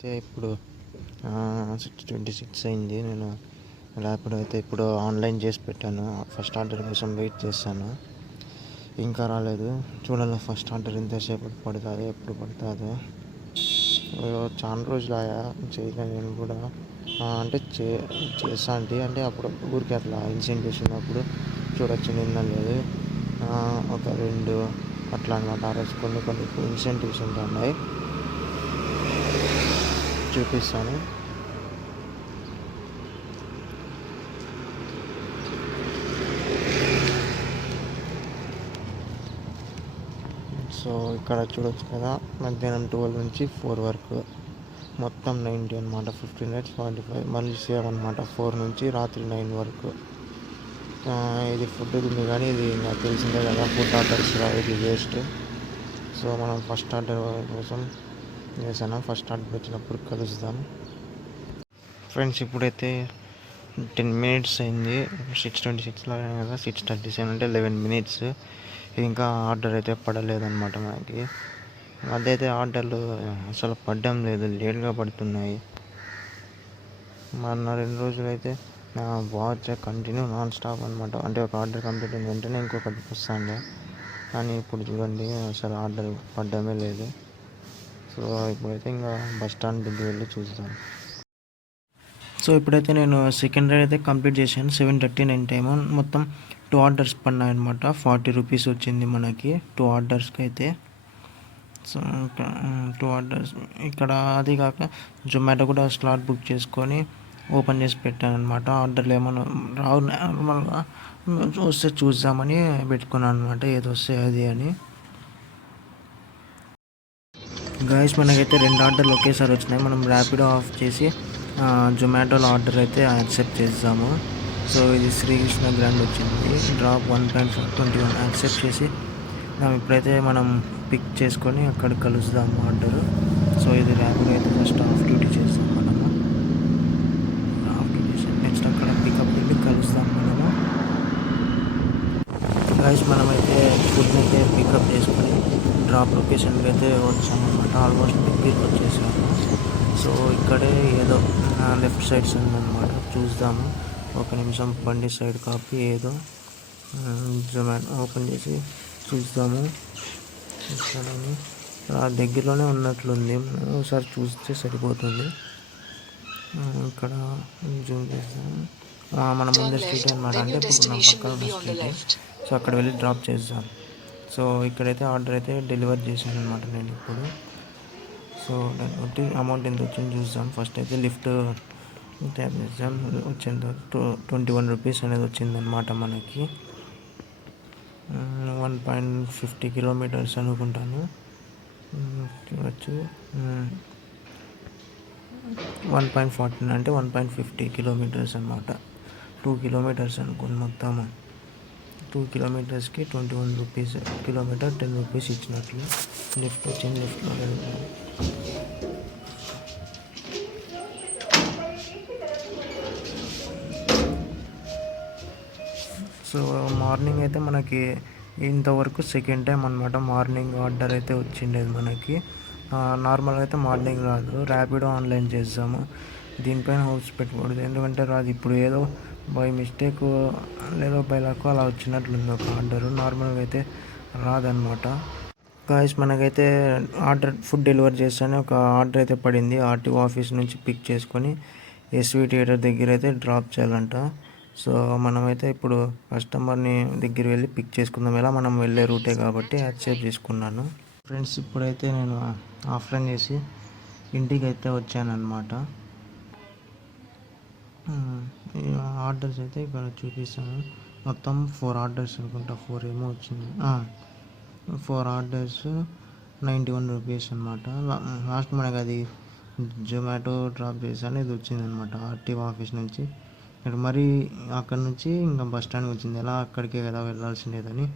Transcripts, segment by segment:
అయితే ఇప్పుడు 6:26 అయింది. నేను ర్యాపిడో అయితే ఇప్పుడు ఆన్లైన్ చేసి పెట్టాను. ఫస్ట్ ఆర్డర్ కోసం వెయిట్ చేశాను, ఇంకా రాలేదు. చూడాలి ఫస్ట్ ఆర్డర్ ఎంతసేపు పడుతుందో, ఎప్పుడు పడుతుందో. చాలా రోజులు ఆయా చేయలేదు నేను కూడా. అంటే చేస్తా అంటే అప్పుడు ఊరికి అట్లా ఇన్సెంటివ్స్ ఉన్నప్పుడు చూడొచ్చు. నిన్న లేదు, ఒక 2 అట్లా అనమాట. ఆ రోజు కొన్ని ఇన్సెంటివ్స్ ఉంటున్నాయి, చూపిస్తాను. సో ఇక్కడ చూడొచ్చు కదా, మధ్యాహ్నం 12 నుంచి 4 వరకు మొత్తం 90 అనమాట. 15 రేట్స్ 45, మళ్ళీ సేవ్ అనమాట 4 నుంచి రాత్రి 9 వరకు. ఇది ఫుడ్ ఉంది కానీ ఇది నాకు తెలిసిందే కదా, ఫుడ్ ఆర్డర్స్ ఇది వేస్ట్. సో మనం ఫస్ట్ ఆర్డర్ కోసం చేసాను. ఫస్ట్ ఆర్డర్ వచ్చినప్పుడు కలుస్తాం ఫ్రెండ్స్. ఇప్పుడైతే 10 minutes అయింది. 6:26లో కదా, 6:37 అంటే 11 minutes. ఇంకా ఆర్డర్ అయితే పడలేదన్నమాట మనకి. అదైతే ఆర్డర్లు అసలు పడడం లేదు, లేట్గా పడుతున్నాయి. మొన్న 2 రోజులు అయితే వాచ్ కంటిన్యూ నాన్ స్టాప్ అనమాట. అంటే ఒక ఆర్డర్ కంప్లీట్ అయిన వెంటనే ఇంకొకటి వస్తాండే, కానీ ఇప్పుడు చూడండి అసలు ఆర్డర్ పడడమే లేదు. సో ఇప్పుడైతే ఇంకా బస్ స్టాండ్ దగ్గర వెళ్ళి చూస్తాను. సో ఇప్పుడైతే నేను సెకండ్ రైడ్ అయితే కంప్లీట్ చేశాను. 7:39 టైము. మొత్తం 2 ఆర్డర్స్ పడినాయి అనమాట. 40 రూపీస్ వచ్చింది మనకి 2 ఆర్డర్స్కి అయితే. సో 2 ఆర్డర్స్ ఇక్కడ. అది కాక జొమాటో కూడా స్లాట్ బుక్ చేసుకొని ఓపెన్ చేసి పెట్టాను అనమాట. ఆర్డర్లు ఏమైనా రావు, నార్మల్గా వస్తే చూద్దామని పెట్టుకున్నాను అనమాట, ఏది వస్తే అది అని. గైస్ మనకైతే 2 ఆర్డర్లు ఒకేసారి వచ్చినాయి. మనం ర్యాపిడో ఆఫ్ చేసి జొమాటోలో ఆర్డర్ అయితే యాక్సెప్ట్ చేద్దాము. సో ఇది శ్రీకృష్ణ గ్రాండ్ వచ్చింది. డ్రాప్ 1.21 యాక్సెప్ట్ చేసి ఇప్పుడైతే మనం పిక్ చేసుకొని అక్కడ కలుస్తాము ఆర్డర్. సో ఇది ర్యాపిడో అయితే ఫస్ట్ ఆఫ్ డ్యూటీ చేస్తాం మనము. ఆఫ్ డ్యూటీ నెక్స్ట్ అక్కడ పికప్ వెళ్ళి కలుస్తాం మనము. గైస్ మనమైతే ఫుడ్ని అయితే పికప్ చేసుకొని డ్రాప్ లొకేషన్కి అయితే వచ్చామన్నమాట. ఆల్మోస్ట్ పిక్కి వచ్చేసాము. సో ఇక్కడే ఏదో లెఫ్ట్ సైడ్స్ ఉందన్నమాట, చూద్దాము. ఒక నిమిషం బండి సైడ్ కాపీ ఏదో జొమాటో ఓపెన్ చేసి చూద్దాము. దగ్గరలోనే ఉన్నట్లుంది, ఒకసారి చూస్తే సరిపోతుంది. ఇక్కడ జూమ్ చేస్తాము. మన ముందే స్ట్రీట్ అనమాట, అంటే ఇప్పుడు నా పక్కన ఉన్న స్ట్రీట్. సో అక్కడ వెళ్ళి డ్రాప్ చేద్దాం. సో ఇక్కడైతే ఆర్డర్ అయితే డెలివర్ చేశాను అనమాట నేను ఇప్పుడు. సో దాన్ని అమౌంట్ ఎంత వచ్చింది చూద్దాం. ఫస్ట్ అయితే లిఫ్ట్ ట్యాప్ చేద్దాం. వచ్చింది 21 రూపీస్ అనేది వచ్చిందనమాట మనకి. 1.50 కిలోమీటర్స్ అనుకుంటాను. చూడచ్చు 1.49 అంటే 1.50 కిలోమీటర్స్ అనమాట. 2 కిలోమీటర్స్ అనుకోండి మొత్తము. 2 కిలోమీటర్స్కి 21 రూపీస్, కిలోమీటర్ 10 రూపీస్ ఇచ్చినట్లు. లిఫ్ట్ వచ్చింది, లిఫ్ట్లో సో మార్నింగ్ అయితే మనకి ఇంతవరకు సెకండ్ టైం అనమాట మార్నింగ్ ఆర్డర్ అయితే వచ్చిండేది మనకి. నార్మల్గా అయితే మార్నింగ్ రాదు. ర్యాపిడో ఆన్లైన్ చేద్దాము, దీనిపైన హోప్స్ పెట్టకూడదు, ఎందుకంటే రాదు. ఇప్పుడు ఏదో బై మిస్టేక్ లేదో బై లక్ అలా వచ్చినట్లుంది ఒక ఆర్డరు. నార్మల్గా అయితే రాదనమాట. గాయస్ మనకైతే ఆర్డర్ ఫుడ్ డెలివరీ చేస్తానే ఒక ఆర్డర్ అయితే పడింది. ఆర్టీఓ ఆఫీస్ నుంచి పిక్ చేసుకొని ఎస్వి థియేటర్ దగ్గర అయితే డ్రాప్ చేయాలంట. సో మనమైతే ఇప్పుడు కస్టమర్ని దగ్గర వెళ్ళి పిక్ చేసుకుందాం. ఎలా మనం వెళ్ళే రూటే కాబట్టి యాక్సెప్ట్ చేసుకున్నాను. ఫ్రెండ్స్ ఇప్పుడైతే నేను ఆఫ్లైన్ చేసి ఇంటికి అయితే వచ్చానమాట. ఆర్డర్స్ అయితే ఇక్కడ చూపిస్తాను. మొత్తం 4 ఆర్డర్స్ అనుకుంటా, 4 ఏమో వచ్చింది. 4 ఆర్డర్స్ 91 రూపీస్ అనమాట. లాస్ట్ మనకి అది జొమాటో డ్రాప్ చేశాను, ఇది వచ్చిందనమాట ఆర్టీఓ ఆఫీస్ నుంచి. ఇక్కడ మరి అక్కడ నుంచి ఇంకా బస్ స్టాండ్కి వచ్చింది. ఎలా అక్కడికే కదా వెళ్ళాల్సిందేదని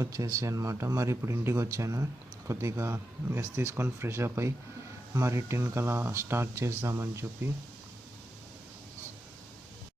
వచ్చేసి అనమాట. మరి ఇప్పుడు ఇంటికి వచ్చాను, కొద్దిగా రెస్ట్ తీసుకొని ఫ్రెష్ అప్ అయ్యి మరి 10 కలా స్టార్ట్ చేద్దామని చెప్పి